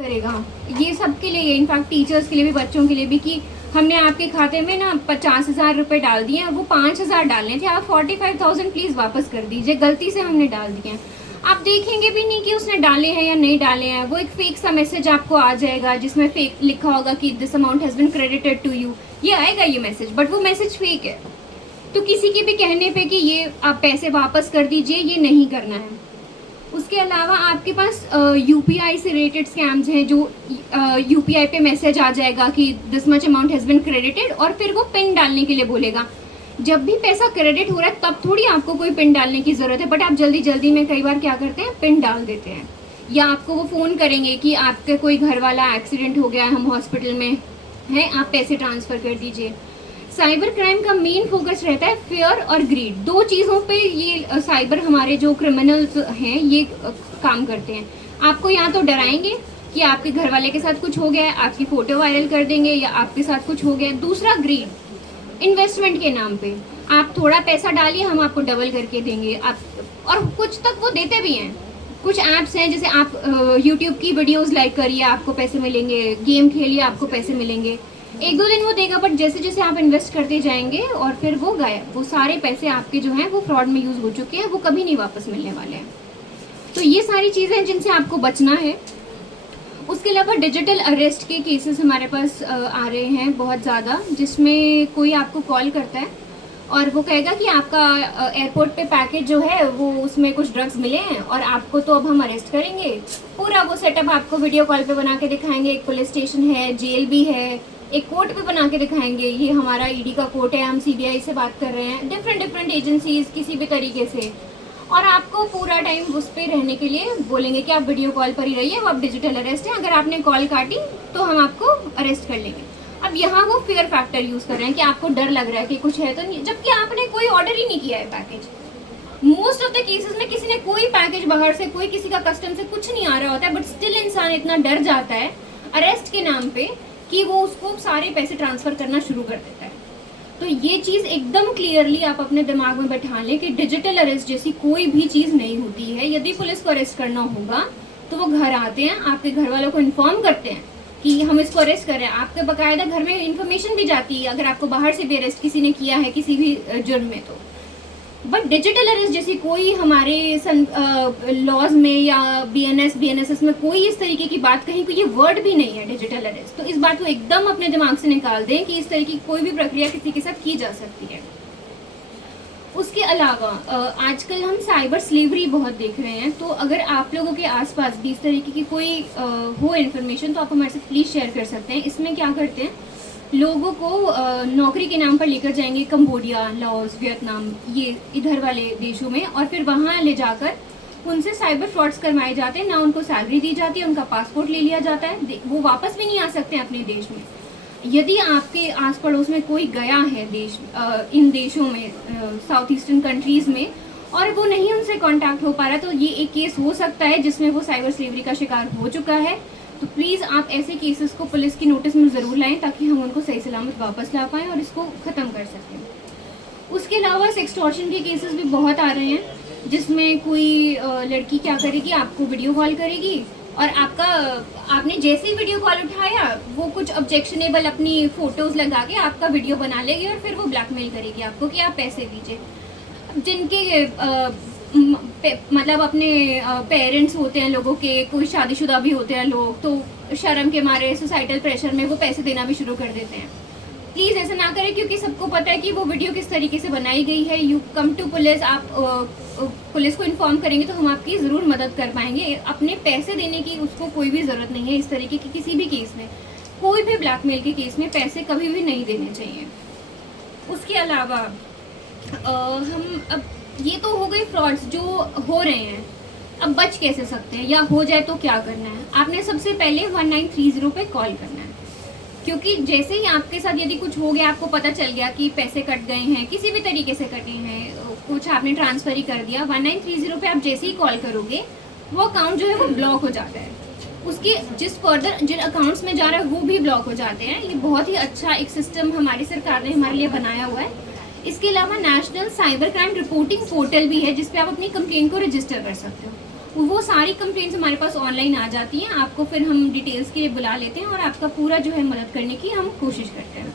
करेगा। ये सबके लिए, इनफैक्ट टीचर्स के लिए भी, बच्चों के लिए भी, कि हमने आपके खाते में ना 50,000 रुपये डाल दिए हैं, वो 5,000 डालने थे, आप 45,000 प्लीज़ वापस कर दीजिए, गलती से हमने डाल दिए हैं। आप देखेंगे भी नहीं कि उसने डाले हैं या नहीं डाले हैं। वो एक फेक सा मैसेज आपको आ जाएगा जिसमें फेक लिखा होगा कि this amount has been credited to you, ये आएगा ये मैसेज, बट वो मैसेज फेक है। तो किसी के भी कहने पे कि ये आप पैसे वापस कर दीजिए, ये नहीं करना है। उसके अलावा आपके पास यूपीआई से रिलेटेड स्कैम्स हैं, जो यूपीआई पे मैसेज आ जाएगा कि this much amount has been credited, और फिर वो पिन डालने के लिए बोलेगा। जब भी पैसा क्रेडिट हो रहा है तब थोड़ी आपको कोई पिन डालने की ज़रूरत है, बट आप जल्दी जल्दी में कई बार क्या करते हैं, पिन डाल देते हैं। या आपको वो फ़ोन करेंगे कि आपके कोई घर वाला एक्सीडेंट हो गया है, हम हॉस्पिटल में हैं, आप पैसे ट्रांसफ़र कर दीजिए। साइबर क्राइम का मेन फोकस रहता है फेयर और ग्रीड, दो चीज़ों पे ये साइबर हमारे जो क्रिमिनल्स हैं ये काम करते हैं। आपको या तो डराएंगे कि आपके घर वाले के साथ कुछ हो गया है, आपकी फ़ोटो वायरल कर देंगे, या आपके साथ कुछ हो गया है। दूसरा ग्रीड, इन्वेस्टमेंट के नाम पे आप थोड़ा पैसा डालिए, हम आपको डबल करके देंगे। आप, और कुछ तक वो देते भी हैं। कुछ ऐप्स हैं जैसे आप यूट्यूब की वीडियोज़ लाइक करिए, आपको पैसे मिलेंगे, गेम खेलिए, आपको पैसे मिलेंगे। एक दो दिन वो देगा, बट जैसे जैसे आप इन्वेस्ट करते जाएंगे और फिर वो गायब, वो सारे पैसे आपके जो हैं वो फ्रॉड में यूज़ हो चुके हैं, वो कभी नहीं वापस मिलने वाले हैं। तो ये सारी चीज़ें हैं जिनसे आपको बचना है। उसके अलावा डिजिटल अरेस्ट के केसेस हमारे पास आ रहे हैं बहुत ज़्यादा, जिसमें कोई आपको कॉल करता है और वो कहेगा कि आपका एयरपोर्ट पे पैकेज जो है वो उसमें कुछ ड्रग्स मिले हैं और आपको तो अब हम अरेस्ट करेंगे। पूरा वो सेटअप आपको वीडियो कॉल पे बना के दिखाएंगे। एक पुलिस स्टेशन है, जेल भी है, एक कोर्ट पे बना के दिखाएंगे, ये हमारा ईडी का कोर्ट है, हम सीबीआई से बात कर रहे हैं, डिफरेंट एजेंसीज किसी भी तरीके से। और आपको पूरा टाइम उस पर रहने के लिए बोलेंगे कि आप वीडियो कॉल पर ही रहिए, वो आप डिजिटल अरेस्ट है, अगर आपने कॉल काटी तो हम आपको अरेस्ट कर लेंगे। अब यहाँ वो फियर फैक्टर यूज़ कर रहे हैं कि आपको डर लग रहा है कि कुछ है तो नहीं, जबकि आपने कोई ऑर्डर ही नहीं किया है package. Most of the cases में किसी ने कोई पैकेज बाहर से, कोई किसी का कस्टम से कुछ नहीं आ रहा होता है, बट स्टिल इंसान इतना डर जाता है अरेस्ट के नाम पे कि वो उसको सारे पैसे ट्रांसफ़र करना शुरू कर देता है। तो ये चीज़ एकदम क्लियरली आप अपने दिमाग में बैठा लें कि डिजिटल अरेस्ट जैसी कोई भी चीज़ नहीं होती है। यदि पुलिस को अरेस्ट करना होगा तो वो घर आते हैं, आपके घर वालों को इन्फॉर्म करते हैं कि हम इसको अरेस्ट कर रहे हैं। आपके बाकायदा घर में इन्फॉर्मेशन भी जाती है अगर आपको बाहर से भी अरेस्ट किसी ने किया है किसी भी जुर्म में तो। बट डिजिटल अरेस्ट जैसी कोई हमारे लॉज में या बीएनएसएस में कोई इस तरीके की बात, कहीं कोई ये वर्ड भी नहीं है डिजिटल अरेस्ट। तो इस बात को एकदम अपने दिमाग से निकाल दें कि इस तरीके की कोई भी प्रक्रिया किसी के साथ की जा सकती है। उसके अलावा आजकल हम साइबर स्लेवरी बहुत देख रहे हैं, तो अगर आप लोगों के आसपास भी इस तरीके की कोई हो इन्फॉर्मेशन तो आप हमारे साथ प्लीज़ शेयर कर सकते हैं। इसमें क्या करते हैं, लोगों को नौकरी के नाम पर लेकर जाएंगे कंबोडिया, लाओस, वियतनाम, ये इधर वाले देशों में, और फिर वहाँ ले जाकर उनसे साइबर फ्रॉड्स करवाए जाते हैं। ना उनको सैलरी दी जाती है, उनका पासपोर्ट ले लिया जाता है, वो वापस भी नहीं आ सकते अपने देश में। यदि आपके आस पड़ोस में कोई गया है देश, इन देशों में, साउथ ईस्टर्न कंट्रीज़ में, और वो नहीं उनसे कांटेक्ट हो पा रहा, तो ये एक केस हो सकता है जिसमें वो साइबर स्लेवरी का शिकार हो चुका है। तो प्लीज़ आप ऐसे केसेस को पुलिस की नोटिस में ज़रूर लाएं ताकि हम उनको सही सलामत वापस ला पाएँ और इसको ख़त्म कर सकें। उसके अलावा सेक्सटॉर्शन के केसेस भी बहुत आ रहे हैं, जिसमें कोई लड़की क्या करेगी, आपको वीडियो कॉल करेगी और आपने जैसे ही वीडियो कॉल उठाया वो कुछ ऑब्जेक्शनेबल अपनी फ़ोटोज़ लगा के आपका वीडियो बना लेगी और फिर वो ब्लैकमेल करेगी आपको कि आप पैसे दीजिए। जिनके मतलब अपने पेरेंट्स होते हैं लोगों के, कोई शादीशुदा भी होते हैं लोग, तो शर्म के मारे, सोसाइटल प्रेशर में वो पैसे देना भी शुरू कर देते हैं। प्लीज़ ऐसा ना करें, क्योंकि सबको पता है कि वो वीडियो किस तरीके से बनाई गई है। यू कम टू पुलिस, आप पुलिस को इन्फॉर्म करेंगे तो हम आपकी ज़रूर मदद कर पाएंगे। अपने पैसे देने की उसको कोई भी ज़रूरत नहीं है। इस तरीके की किसी भी केस में, कोई भी ब्लैकमेल के केस में पैसे कभी भी नहीं देने चाहिए। उसके अलावा हम, अब ये तो हो गई फ्रॉड्स जो हो रहे हैं, अब बच कैसे सकते हैं या हो जाए तो क्या करना है। आपने सबसे पहले 1930 पे कॉल करना है, क्योंकि जैसे ही आपके साथ यदि कुछ हो गया, आपको पता चल गया कि पैसे कट गए हैं, किसी भी तरीके से कटे हैं, कुछ आपने ट्रांसफ़र ही कर दिया, 1930 पे आप जैसे ही कॉल करोगे वो अकाउंट जो है वो ब्लॉक हो जाता है। उसके जिन अकाउंट्स में जा रहा है वो भी ब्लॉक हो जाते हैं। ये बहुत ही अच्छा एक सिस्टम हमारी सरकार ने हमारे लिए बनाया हुआ है। इसके अलावा national cyber crime reporting portal भी है जिस पे आप अपनी कंप्लेन को रजिस्टर कर सकते हो। वो सारी कंप्लेंट्स हमारे पास ऑनलाइन आ जाती हैं, आपको फिर हम डिटेल्स के लिए बुला लेते हैं और आपका पूरा जो है मदद करने की हम कोशिश करते हैं।